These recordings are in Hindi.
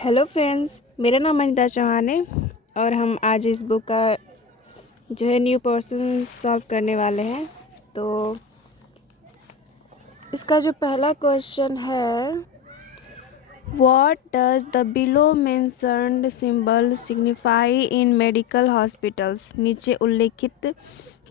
हेलो फ्रेंड्स, मेरा नाम अनिता चौहान है और हम आज इस बुक का जो है न्यू पोर्शन सॉल्व करने वाले हैं। तो इसका जो पहला क्वेश्चन है, what does the below mentioned symbol signify in medical hospitals. नीचे उल्लेखित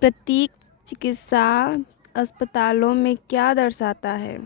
प्रतीक चिकित्सा अस्पतालों में क्या दर्शाता है?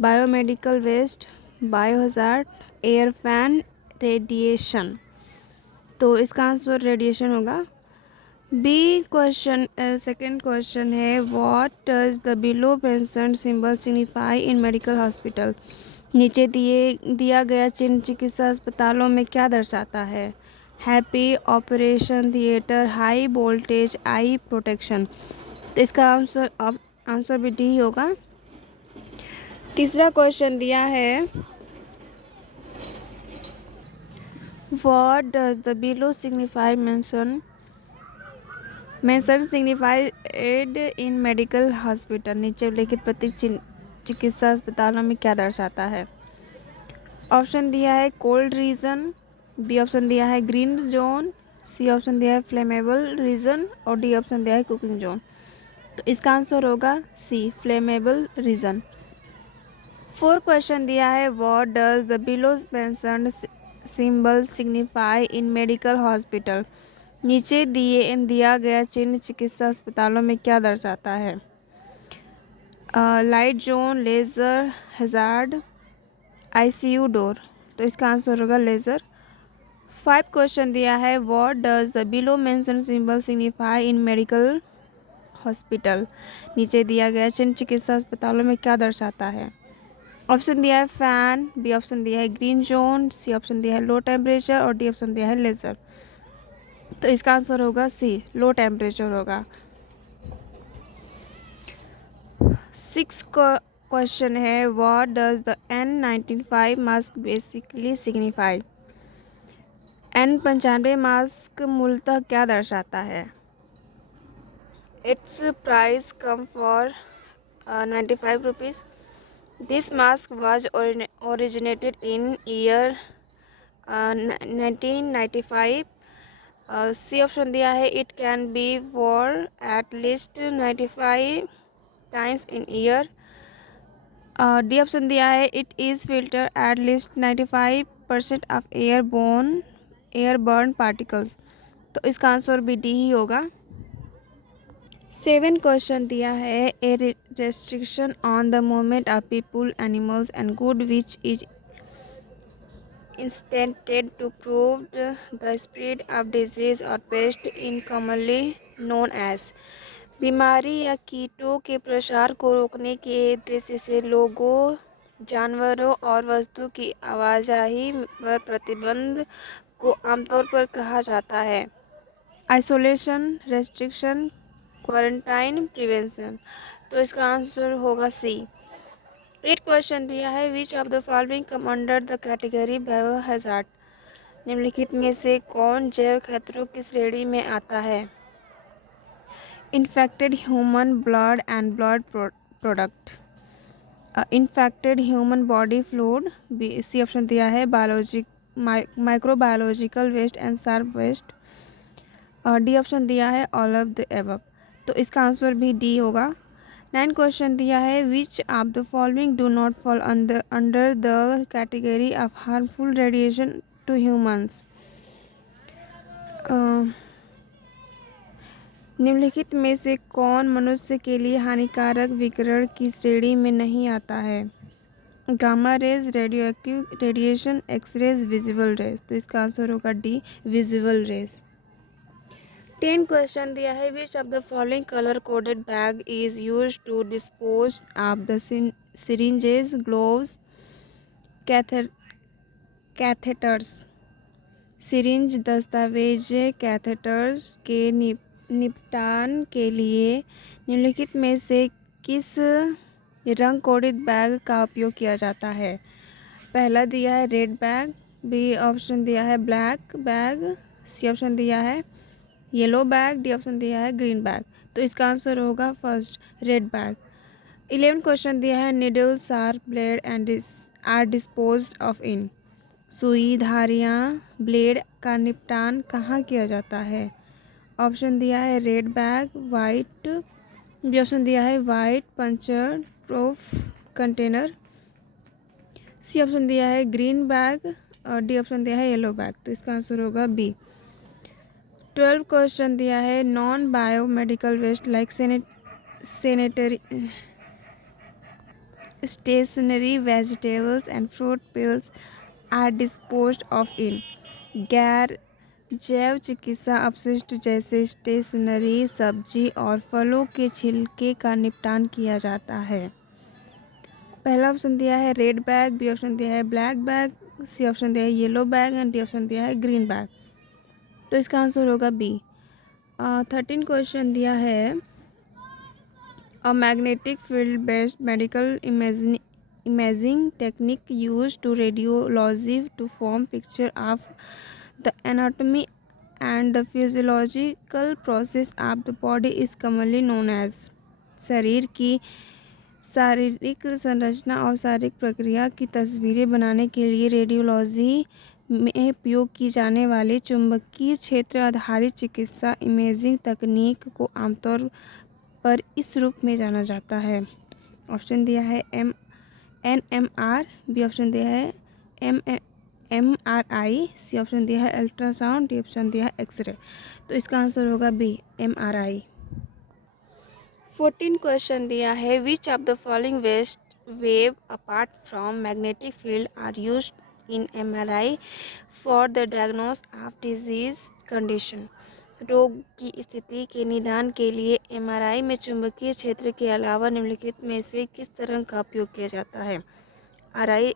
Biomedical waste, biohazard, air fan, radiation. तो इसका आंसर रेडिएशन होगा। बी क्वेश्चन सेकेंड क्वेश्चन है, what does the below mentioned symbol signify in medical hospital. नीचे दिया गया चिन्ह चिकित्सा अस्पतालों में क्या दर्शाता है? Happy, operation theatre, high voltage, आई प्रोटेक्शन। तो इसका आंसर भी डी होगा। तीसरा क्वेश्चन दिया है, what does the below signify mention signified in medical hospital. नीचे उल्लेखित प्रतीक चिकित्सा अस्पतालों में क्या दर्शाता है? ऑप्शन दिया है कोल्ड रीजन, बी ऑप्शन दिया है ग्रीन जोन, सी ऑप्शन दिया है फ्लेमेबल रीजन और डी ऑप्शन दिया है कुकिंग जोन। तो इसका आंसर होगा सी, फ्लेमेबल रीजन। फोर्थ क्वेश्चन दिया है, what does the below mentioned symbol signify in medical hospital. नीचे दिया गया चिन्ह चिकित्सा अस्पतालों में क्या दर्शाता है? Light zone, laser, hazard, ICU door. तो इसका आंसर होगा लेज़र। 5 क्वेश्चन दिया है, what does the below mentioned symbol signify in medical hospital. नीचे दिया गया चिन्ह चिकित्सा अस्पतालों में क्या दर्शाता है? ऑप्शन दिया है फैन, बी ऑप्शन दिया है ग्रीन जोन, सी ऑप्शन दिया है लो टेम्परेचर और डी ऑप्शन दिया है लेज़र। तो इसका आंसर होगा सी, लो टेम्परेचर होगा। 6 क्वेश्चन है, what does the N95 mask basically signify. N95 mask मूलतः क्या दर्शाता है? It's price come for 95 rupees. This mask was originated in year 1995। C option दिया है it can be worn at least 95 times in year. D option दिया है it is filter at least 95% of airborne particles. तो इसका आंसर भी डी ही होगा। 7 क्वेश्चन दिया है, a restriction on the movement of people, animals and good which is intended to prove the spread of disease और pest in commonly known as. बीमारी या कीटों के प्रसार को रोकने के उद्देश्य से लोगों, जानवरों और वस्तु की आवाजाही पर प्रतिबंध को आमतौर पर कहा जाता है आइसोलेशन, रेस्ट्रिक्शन, क्वारंटाइन, प्रिवेंशन। तो इसका आंसर होगा सी। 8 क्वेश्चन दिया है, which of the following come under the category biohazard. निम्नलिखित में से कौन जैव खतरों की श्रेणी में आता है? Infected human blood and blood product, infected human body fluid, C option दिया है microbiological waste and sharp waste, D option दिया है ऑल ऑफ द एबव। तो इसका आंसर भी डी होगा। 9 क्वेश्चन दिया है, which of the following do not fall under the category of harmful radiation to humans. निम्नलिखित में से कौन मनुष्य के लिए हानिकारक विकिरण की श्रेणी में नहीं आता है? Gamma rays, radioactive radiation, x rays, visible rays. तो इसका आंसर होगा डी, विजिबल रेज। 10 क्वेश्चन दिया है, which of the following colour coded bag is use to dispose of the syringes, gloves, catheters. Syringe, दस्तावेज, कैथेटर्स के निपटान के लिए निम्नलिखित में से किस रंग कोडित बैग का उपयोग किया जाता है? पहला दिया है रेड बैग, बी ऑप्शन दिया है ब्लैक बैग, सी ऑप्शन दिया है येलो बैग, डी ऑप्शन दिया है ग्रीन बैग। तो इसका आंसर होगा फर्स्ट, रेड बैग। 11 क्वेश्चन दिया है, needle, sharp blade and are dispose of in. सुई, धारियाँ, ब्लेड का निपटान कहाँ किया जाता है? ऑप्शन दिया है red bag, white, B option दिया है white puncture proof container, C option दिया है ग्रीन बैग और डी ऑप्शन दिया है येलो बैग। तो इसका आंसर होगा बी। 12 क्वेश्चन दिया है non bio medical waste like sanitary stationery vegetables and fruit pills are disposed of in. गैर जैव चिकित्सा अपशिष्ट जैसे स्टेशनरी, सब्जी और फलों के छिलके का निपटान किया जाता है। पहला ऑप्शन दिया है रेड बैग, बी ऑप्शन दिया है ब्लैक बैग, सी ऑप्शन दिया है yellow bag and D option दिया है ग्रीन बैग। तो इसका आंसर होगा बी। 13 क्वेश्चन दिया है a magnetic field based medical imaging technique used to radiology to form picture of the anatomy and the physiological process of the body is commonly known as। शरीर की शारीरिक संरचना और शारीरिक प्रक्रिया की तस्वीरें बनाने के लिए रेडियोलॉजी में उपयोग की जाने वाली चुंबकीय क्षेत्र आधारित चिकित्सा इमेजिंग तकनीक को आमतौर पर इस रूप में जाना जाता है। ऑप्शन दिया है NMR, बी ऑप्शन दिया है MRI, सी ऑप्शन दिया है अल्ट्रासाउंड, डी ऑप्शन दिया है एक्सरे। तो इसका आंसर होगा बी MRI। 14 क्वेश्चन दिया है which of the following wave apart from magnetic field are used in MRI for the diagnose of disease condition. रोग की स्थिति के निदान के लिए MRI में चुंबकीय क्षेत्र के अलावा निम्नलिखित में से किस तरह का उपयोग किया जाता है? RI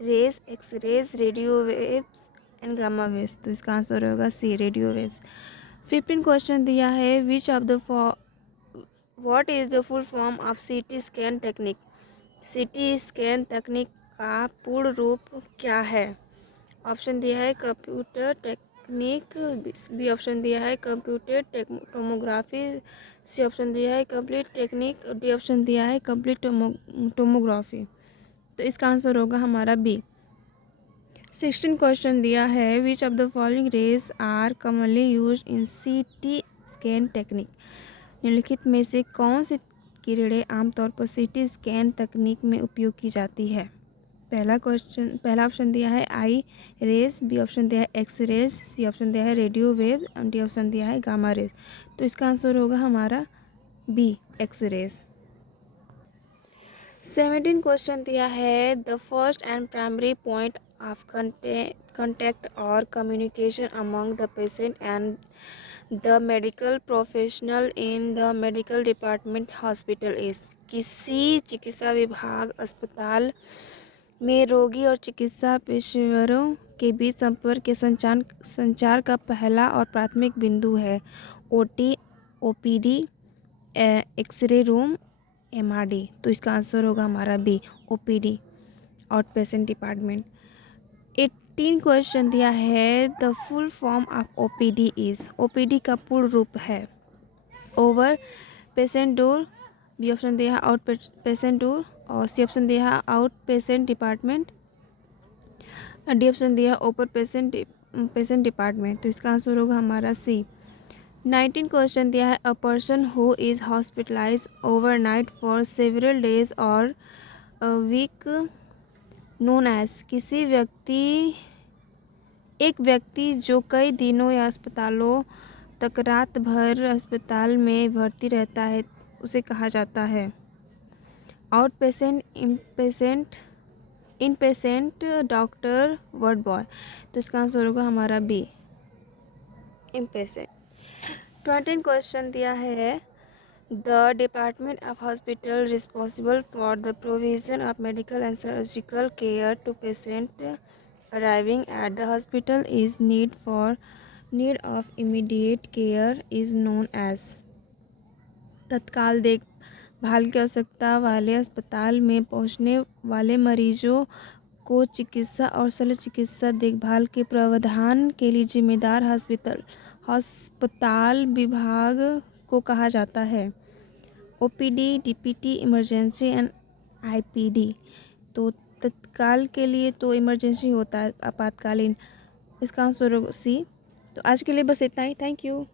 rays, X rays, radio waves and gamma waves. तो इसका आंसर होगा सी रेडियो वेव्स। 15 क्वेश्चन दिया है which of the what is the full form of CT scan technique. CT scan तकनीक का पूर्ण रूप क्या है? ऑप्शन दिया है कंप्यूटर टेक्निक, बी ऑप्शन दिया है कंप्यूटेड टोमोग्राफी, सी ऑप्शन दिया है कंप्लीट टेक्निक, डी ऑप्शन दिया है कंप्लीट टोमोग्राफी। तो इसका आंसर होगा हमारा बी। 16 क्वेश्चन दिया है which of the following rays are commonly use in CT scan technique. निम्नलिखित में से कौन सी किरणें आमतौर पर CT स्कैन तकनीक में उपयोग की जाती है? पहला ऑप्शन दिया है आई रेज, बी ऑप्शन दिया है एक्स रेज, सी ऑप्शन दिया है radio wave and D option दिया है गामा रेज। तो इसका आंसर होगा हमारा बी एक्स रेज। 17 क्वेश्चन दिया है the first and primary point of contact और communication among the patient and the medical professional in the medical department hospital is. किसी चिकित्सा विभाग अस्पताल में रोगी और चिकित्सा पेशेवरों के बीच संपर्क के संचार का पहला और प्राथमिक बिंदु है। OT, OPD, x ray room, MRD। तो इसका आंसर होगा हमारा B OPD out patient department. 18 question दिया है the full form of OPD is. OPD का पूर्ण रूप है over patient door, B option दिया है आउट पेशेंट डोर और सी ऑप्शन दिया है out patient department, D option दिया है ओपर पेशेंट डिपार्टमेंट। तो इसका आंसर होगा हमारा सी। 19 क्वेश्चन दिया है a person who is hospitalize overnight for several days और वीक नोन एज। एक व्यक्ति जो कई दिनों या अस्पतालों तक रात भर अस्पताल में भर्ती रहता है उसे कहा जाता है out patient, inpatient, doctor, ward boy. तो इसका आंसर होगा हमारा बी इनपेशेंट। 20 क्वेश्चन दिया है the department of hospital responsible for the provision of medical and surgical care to patient arriving at the hospital is need of immediate care is known as. तत्काल देखभाल की आवश्यकता वाले अस्पताल में पहुंचने वाले मरीजों को चिकित्सा और शल्य चिकित्सा देखभाल के प्रावधान के लिए जिम्मेदार अस्पताल विभाग को कहा जाता है। OPD, DPT, emergency and IPD। तो तत्काल के लिए तो इमरजेंसी होता है, आपातकालीन। इसका आंसर होगा सी। तो आज के लिए बस इतना ही। Thank you.